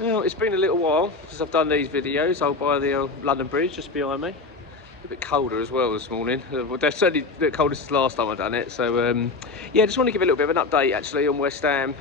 Well, it's been a little while since I've done these videos. I'll buy the London Bridge just behind me. A bit colder as well this morning. Well, they're certainly a bit colder since the last time I've done it. So yeah, just want to give a little bit of an update actually on West Ham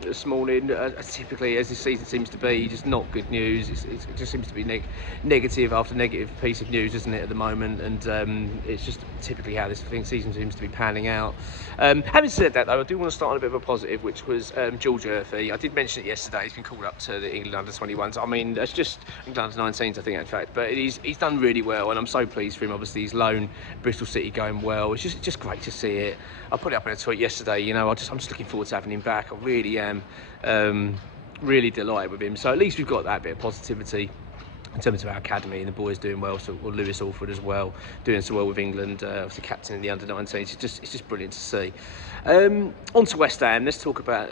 this morning. Typically, as this season seems to be, just not good news. It just seems to be negative after negative piece of news, isn't it, at the moment? And it's just typically how this season seems to be panning out. Having said that, though, I do want to start on a bit of a positive, which was George Murphy. I did mention it yesterday. He's been called up to the England under-21s. I mean, that's just England under-19s, I think, in fact. But he's done really well, and I'm so pleased for him. Obviously, his loan Bristol City going well. It's just great to see it. I put it up in a tweet yesterday. You know, I'm just looking forward to having him back. I really am. Really delighted with him. So at least we've got that bit of positivity in terms of our academy, and the boys doing well. So Lewis Alford as well, doing so well with England. Obviously captain in the under-19s. It's just brilliant to see. On to West Ham. Let's talk about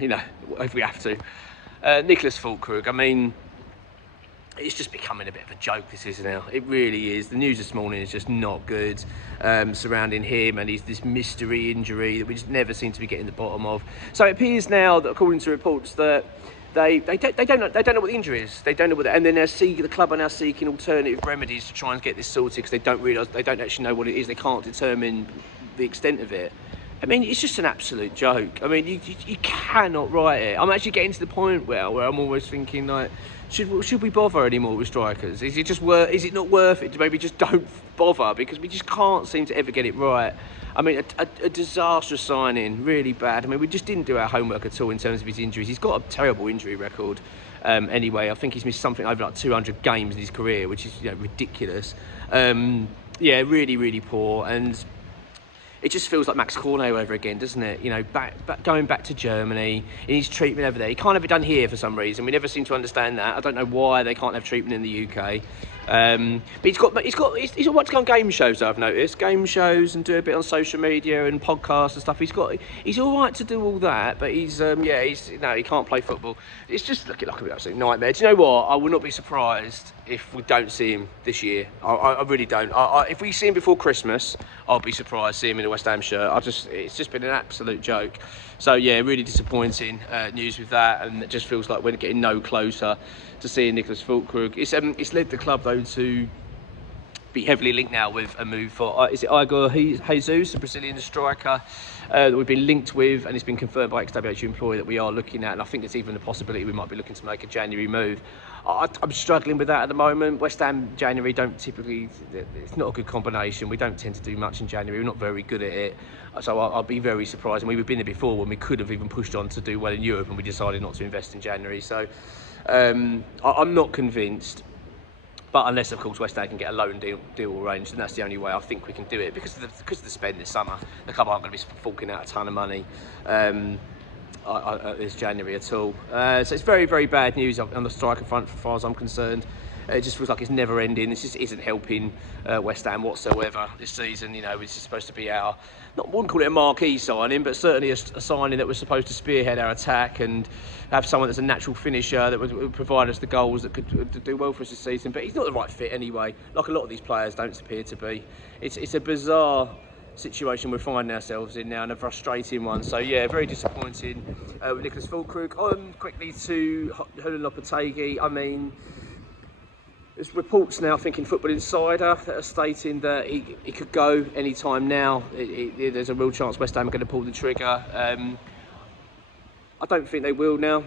you know, if we have to, Niclas Fullkrug. I mean, it's just becoming a bit of a joke, this is now. It really is. The news this morning is just not good surrounding him and this mystery injury that we just never seem to be getting the bottom of. So it appears now that, according to reports, that they don't know what the injury is. They don't know what, and then the club are now seeking alternative remedies to try and get this sorted because they don't actually know what it is. They can't determine the extent of it. I mean, it's just an absolute joke. I mean, you cannot write it. I'm actually getting to the point where I'm almost thinking, like, should we bother anymore with strikers? Is it not worth it to maybe just don't bother, because we just can't seem to ever get it right. I mean, a disastrous signing, really bad. I mean, we just didn't do our homework at all in terms of his injuries. He's got a terrible injury record. Anyway, I think he's missed something over like 200 games in his career, which is, you know, ridiculous. Yeah, really, really poor. And it just feels like Max Cornet over again, doesn't it? You know, going back to Germany, in his treatment over there. He can't have it done here for some reason. We never seem to understand that. I don't know why they can't have treatment in the UK. But he's all right to go on game shows, I've noticed. Game shows and do a bit on social media and podcasts and stuff. He's all right to do all that, but he can't play football. It's just looking like an absolute nightmare. Do you know what? I will not be surprised if we don't see him this year. I really don't. If we see him before Christmas, I'll be surprised to see him in a West Ham shirt. It's just been an absolute joke. So yeah, really disappointing news with that, and it just feels like we're getting no closer to seeing Niclas Fullkrug. It's led the club though to be heavily linked now with a move for is it Igor Jesus, a Brazilian striker that we've been linked with, and it's been confirmed by ex-WHU employee that we are looking at, and I think there's even a possibility we might be looking to make a January move. I'm struggling with that at the moment. West Ham January it's not a good combination. We don't tend to do much in January. We're not very good at it. So I'll be very surprised. And we've been there before when we could have even pushed on to do well in Europe, and we decided not to invest in January. So I'm not convinced. But unless, of course, West Ham can get a loan deal arranged, and that's the only way I think we can do it, because of the spend this summer. The club aren't going to be forking out a ton of money this January at all. So it's very, very bad news on the striker front, as far as I'm concerned. It just feels like it's never ending. This just isn't helping West Ham whatsoever this season. You know, it's supposed to be I wouldn't call it a marquee signing, but certainly a signing that was supposed to spearhead our attack and have someone that's a natural finisher that would provide us the goals that could do well for us this season. But he's not the right fit anyway, like a lot of these players don't appear to be. It's a bizarre situation we're finding ourselves in now, and a frustrating one. So yeah, very disappointing with Niclas Fullkrug. On quickly to Julen Lopetegui. I mean, there's reports now, I think, in Football Insider that are stating that he could go any time now. There's a real chance West Ham are going to pull the trigger. I don't think they will now.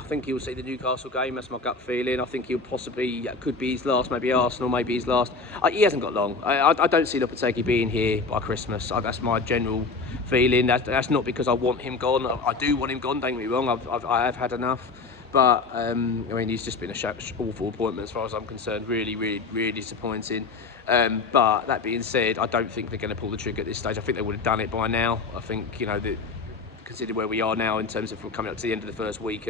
I think he'll see the Newcastle game. That's my gut feeling. I think he'll could be his last, maybe Arsenal, maybe his last. He hasn't got long. I don't see Lopetegui being here by Christmas. That's my general feeling. That's not because I want him gone. I do want him gone, don't get me wrong. I have had enough. But, I mean, he's just been an awful appointment as far as I'm concerned. Really, really, really disappointing. But that being said, I don't think they're going to pull the trigger at this stage. I think they would have done it by now. I think, you know, consider where we are now in terms of coming up to the end of the first week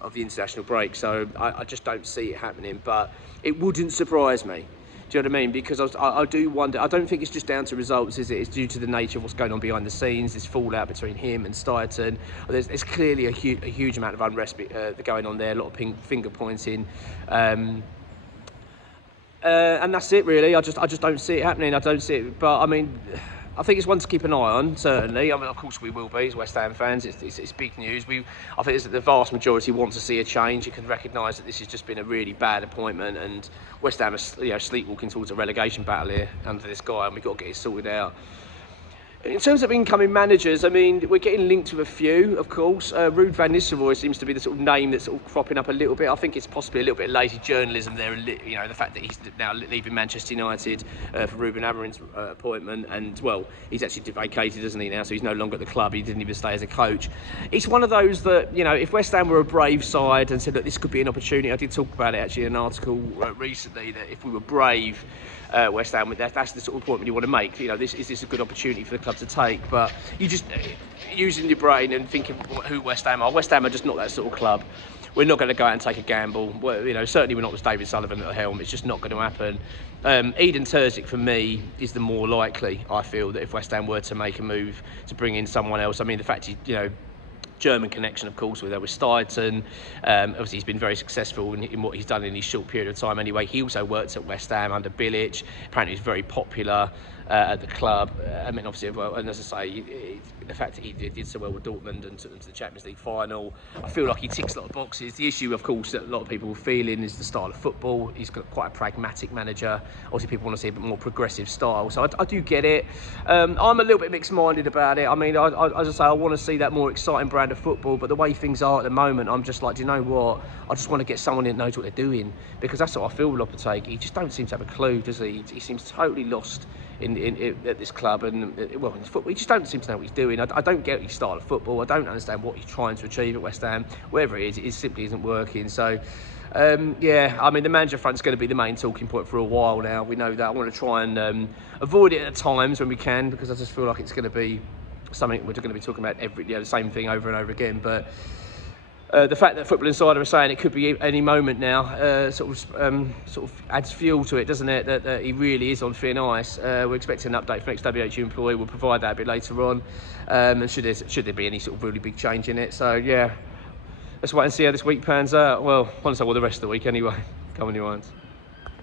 of the international break. So I just don't see it happening. But it wouldn't surprise me. Do you know what I mean? Because I do wonder. I don't think it's just down to results, is it? It's due to the nature of what's going on behind the scenes. This fallout between him and Steierton. There's clearly a huge amount of unrest going on there. A lot of finger pointing, and that's it really. I just don't see it happening. I don't see it. But I mean, I think it's one to keep an eye on, certainly. I mean, of course we will be as West Ham fans. It's big news. I think the vast majority want to see a change. You can recognise that this has just been a really bad appointment, and West Ham are sleepwalking towards a relegation battle here under this guy, and we've got to get it sorted out. In terms of incoming managers, I mean, we're getting linked with a few, of course. Ruud van Nistelrooy seems to be the sort of name that's sort of cropping up a little bit. I think it's possibly a little bit lazy journalism there, you know, the fact that he's now leaving Manchester United for Ruben Amorim's appointment, and, well, he's actually vacated, isn't he, now, so he's no longer at the club. He didn't even stay as a coach. It's one of those that, you know, if West Ham were a brave side and said, look, this could be an opportunity. I did talk about it, actually, in an article recently, that if we were brave, West Ham, that's the sort of appointment you want to make. You know, is this a good opportunity for the club to take? But you just using your brain and thinking who West Ham are. West Ham are just not that sort of club. We're not going to go out and take a gamble. Well, you know, certainly we're not with David Sullivan at the helm. It's just not going to happen. Eden Terzic for me is the more likely. I feel that if West Ham were to make a move to bring in someone else, I mean, the fact you know, German connection, of course, with Steidten. Obviously, he's been very successful in what he's done in his short period of time anyway. He also worked at West Ham under Bilic. Apparently, he's very popular at the club. I mean, obviously, well, and as I say, the fact that he did so well with Dortmund and took them to the Champions League final, I feel like he ticks a lot of boxes. The issue, of course, that a lot of people are feeling is the style of football. He's got quite a pragmatic manager. Obviously, people want to see a bit more progressive style. So I do get it. I'm a little bit mixed-minded about it. I mean, as I say, I want to see that more exciting brand of football, but the way things are at the moment, I'm just like, do you know what? I just want to get someone that knows what they're doing, because that's what I feel with Lopetegui. He just don't seem to have a clue, does he? He seems totally lost at this club, and well, in football, he just don't seem to know what he's doing. I don't get his style of football. I don't understand what he's trying to achieve at West Ham. Wherever it is, simply isn't working. So, yeah, I mean, the manager front's going to be the main talking point for a while now. We know that. I want to try and avoid it at times when we can, because I just feel like it's going to be something we're going to be talking about the same thing over and over again. But the fact that Football Insider are saying it could be any moment now sort of adds fuel to it, doesn't it? That he really is on thin ice. We're expecting an update from next WHU employee. We'll provide that a bit later on. And should there be any sort of really big change in it? So yeah, let's wait and see how this week pans out. Well, I want to say the rest of the week anyway. Come on, you minds.